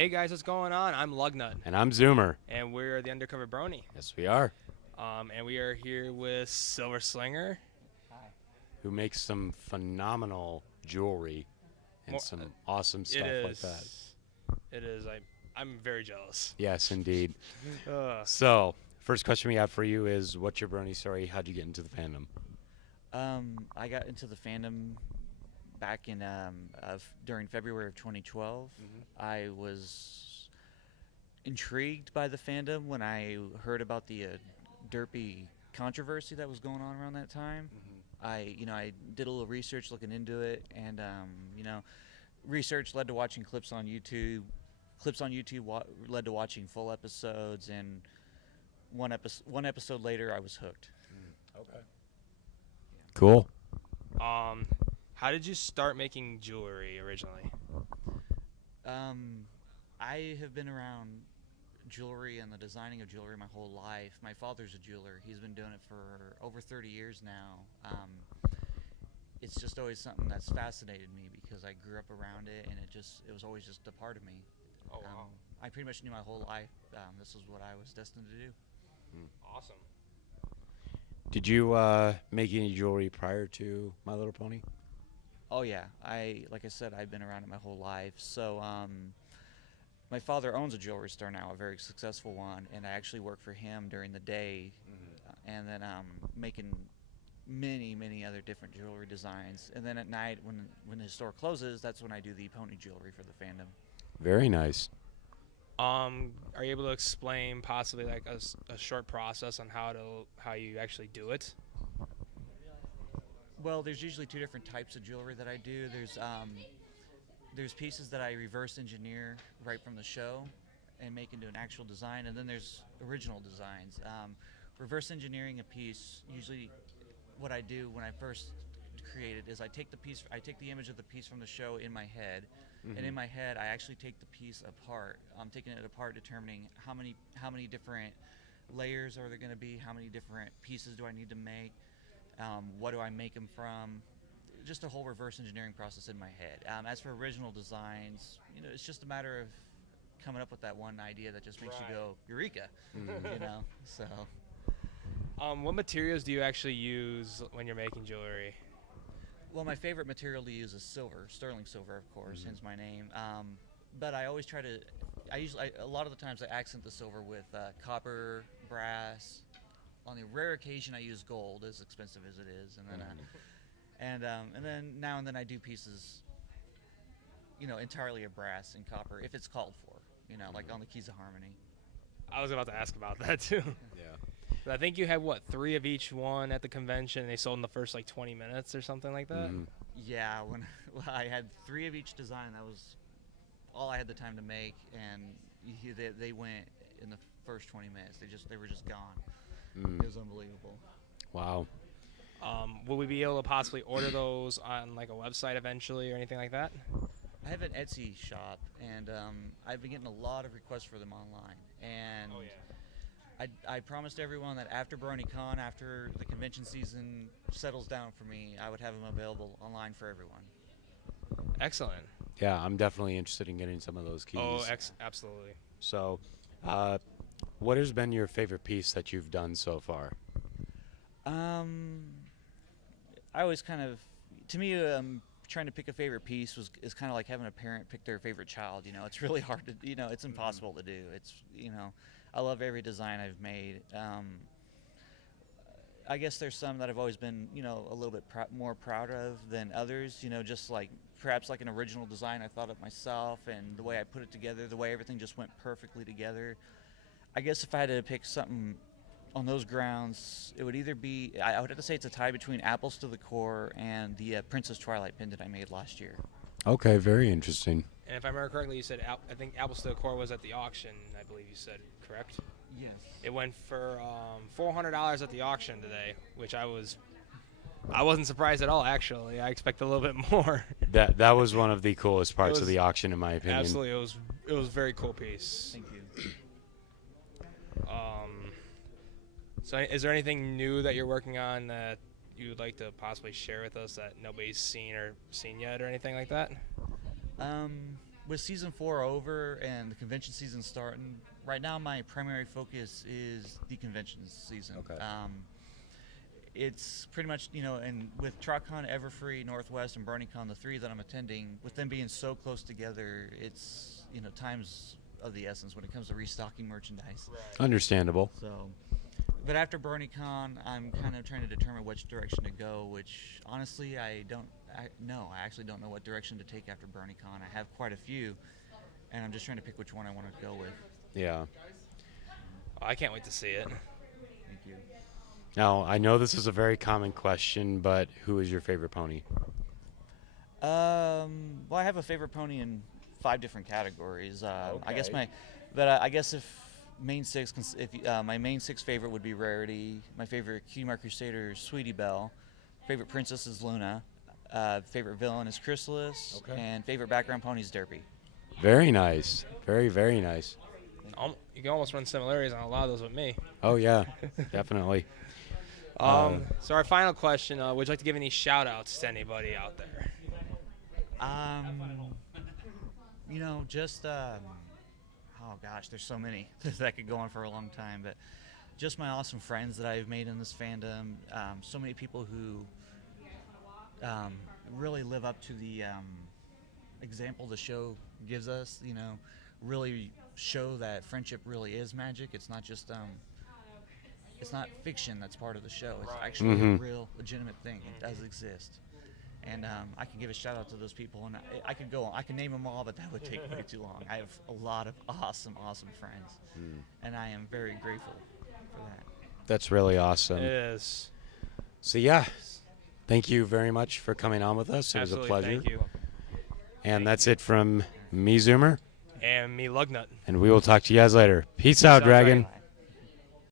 Hey guys, what's going on? I'm Lugnut, And I'm Zoomer. and we're the Undercover Brony. Yes, we are. And we are here with SilverSlinger. Who makes some phenomenal jewelry and More- some awesome stuff like that. It is. I'm very jealous. Yes, indeed. Uh, So, first question we have for you is, what's your Brony story? How'd you get into the fandom? I got into the fandom back in during February of 2012. I was intrigued by the fandom when I heard about the derpy controversy that was going on around that time. I did a little research looking into it, and research led to watching clips on YouTube. Clips on YouTube led to watching full episodes, and one episode later, I was hooked. Okay. Cool. how did you start making jewelry originally? I have been around jewelry and the designing of jewelry my whole life. My father's a jeweler. He's been doing it for over 30 years now. It's just always something that's fascinated me because I grew up around it, and it was always just a part of me. Oh wow, I pretty much knew my whole life this was what I was destined to do. awesome. Did you make any jewelry prior to My Little Pony? Oh yeah, like I said, I've been around it my whole life. So my father owns a jewelry store now, a very successful one, and I actually work for him during the day, and then making many other different jewelry designs. And then at night, when his store closes, that's when I do the pony jewelry for the fandom. Very nice. Are you able to explain possibly like a short process on how you actually do it? Well, there's usually two different types of jewelry that I do. There's pieces that I reverse engineer right from the show and make into an actual design, and then there's original designs. Reverse engineering a piece, usually what I do when I first create it is I take the image of the piece from the show in my head, and in my head I actually take the piece apart. I'm taking it apart, determining how many different layers are there going to be, how many different pieces do I need to make, what do I make them from, just a whole reverse engineering process in my head. As for original designs, it's just a matter of coming up with that one idea that just makes you go eureka. So What materials do you actually use when you're making jewelry? well, my favorite material to use is silver, sterling silver, of course, hence my name. But I always try to a lot of the times I accent the silver with copper, brass. On the rare occasion I use gold, as expensive as it is, and then now and then I do pieces, entirely of brass and copper if it's called for, like on the Keys of Harmony. I was about to ask about that too. Yeah. But I think you had 3 of each one at the convention, and they sold in the first 20 minutes or something like that. Yeah, when I had 3 of each design, that was all I had the time to make, and they went in the first 20 minutes. They were just gone. It was unbelievable. Wow. Will we be able to possibly order those on a website eventually or anything like that? I have an Etsy shop, and I've been getting a lot of requests for them online. And I promised everyone that after BronyCon, after the convention season settles down for me, I would have them available online for everyone. Excellent. Yeah, I'm definitely interested in getting some of those keys. Oh, absolutely. So, what has been your favorite piece that you've done so far? I always to me, trying to pick a favorite piece is kind of like having a parent pick their favorite child. It's really hard to, it's impossible to do. It's, I love every design I've made. I guess there's some that I've always been, a little bit more proud of than others. Just perhaps an original design I thought of myself, and the way I put it together, the way everything just went perfectly together. I guess if I had to pick something on those grounds, it would either be, I would have to say it's a tie between Apples to the Core and the Princess Twilight pendant I made last year. Okay, very interesting. And if I remember correctly, you said I think Apples to the Core was at the auction. I believe you said, correct? Yes. It went for $400 at the auction today, which I wasn't surprised at all. Actually, I expected a little bit more. That was one of the coolest parts of the auction, in my opinion. Absolutely, it was a very cool piece. Thank you. So is there anything new that you're working on that you would like to possibly share with us that nobody's seen yet or anything like that? with season 4 over and the convention season starting, right now my primary focus is the convention season. Okay. It's pretty much, and with TrotCon, Everfree, Northwest, and BronyCon, the 3 that I'm attending, with them being so close together, it's, time's of the essence when it comes to restocking merchandise. Understandable. So, but after BronyCon, I'm kind of trying to determine which direction to go, which honestly I actually don't know what direction to take after BronyCon. I have quite a few, and I'm just trying to pick which one I want to go with. Yeah. I can't wait to see it. Thank you. Now, I know this is a very common question, but who is your favorite pony? Well, I have a favorite pony in 5 different categories. I guess Okay. I guess if main 6, my main 6 favorite would be Rarity. My favorite Cutie Crusader is Sweetie Belle. Favorite princess is Luna. Favorite villain is Chrysalis. Okay. And favorite background pony is Derpy. Very nice. Very, very nice. You can almost run similarities on a lot of those with me. Oh, yeah. Definitely. So our final question, would you like to give any shout-outs to anybody out there? Just oh gosh, there's so many that could go on for a long time, but just my awesome friends that I've made in this fandom. So many people who really live up to the example the show gives us. Really show that friendship really is magic. It's not just it's not fiction that's part of the show. It's actually a real, legitimate thing. It does exist. And I can give a shout out to those people, and I could go on. I can name them all, but that would take way too long. I have a lot of awesome friends, and I am very grateful for that. That's really awesome. It is. So, yeah, thank you very much for coming on with us. It Absolutely, was a pleasure. Thank you. And that's it from me, Zoomer, And me, Lugnut. and we will talk to you guys later. Peace out, out, Dragon. Bye.